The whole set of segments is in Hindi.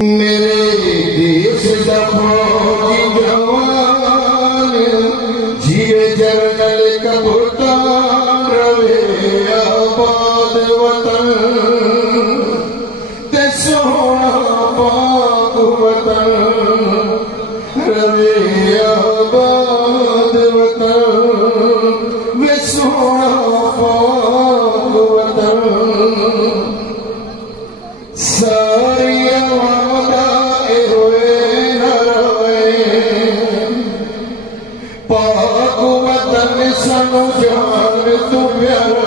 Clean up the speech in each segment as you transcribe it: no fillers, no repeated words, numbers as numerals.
मेरे देश का फौजी जवान जिए जंगल कबूतर रवे आबाद वतन ते सोना पाक वतन रवे आबाद वतन वे सोना पाक वतन सारी पाक वतन सनु जान तू प्यारा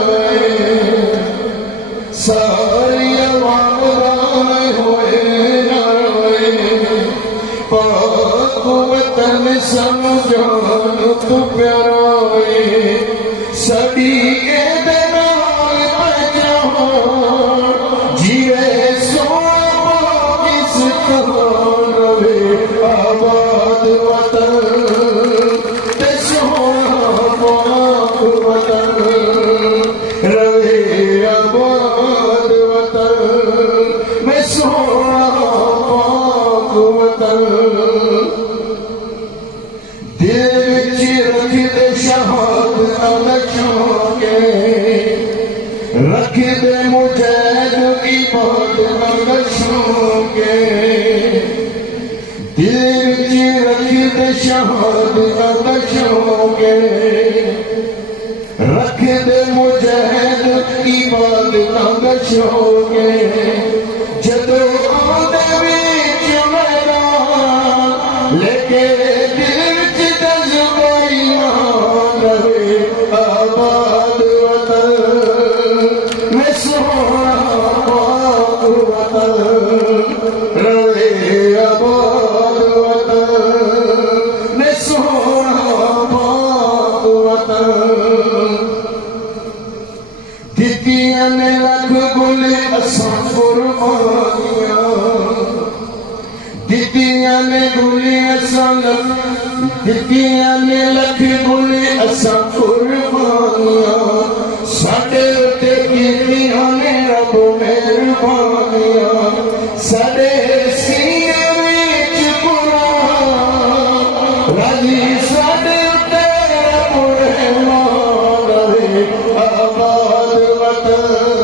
सारी अवाम राय होए न रोए पाक वतन सनु जान तू प्यारा सड़ी एदे नाल पहचान जीवे सोना पाकिस्तान रवे आबाद वतन रवे आबाद वतन में सोना पाक वतन दिल विच रख दे शहादत लक्ष्यों के रख दे मुजाहिद की बात लक्ष्यों के दिल विच रख दे शहादत लक्ष्यों के रख दे मुजाहिद इबादत लक्ष्यों जदों आंदे विच मैदान लेके दिल विच जज्बा ईमान रवे आबाद वतन में सोना पाक वतन रवे आबाद वतन में सोना पाक वतन दितिया ने लख गुल असां कुर्बानियां दितिया ने गुल असां दितिया ने लख गुल असां कुर्बानियां साडे उत्ते कीतियां ने रब मेहरबानियां साडे सीने विच कुरान राजी साडे उत्ते रब रहमान रवे आबाद वतन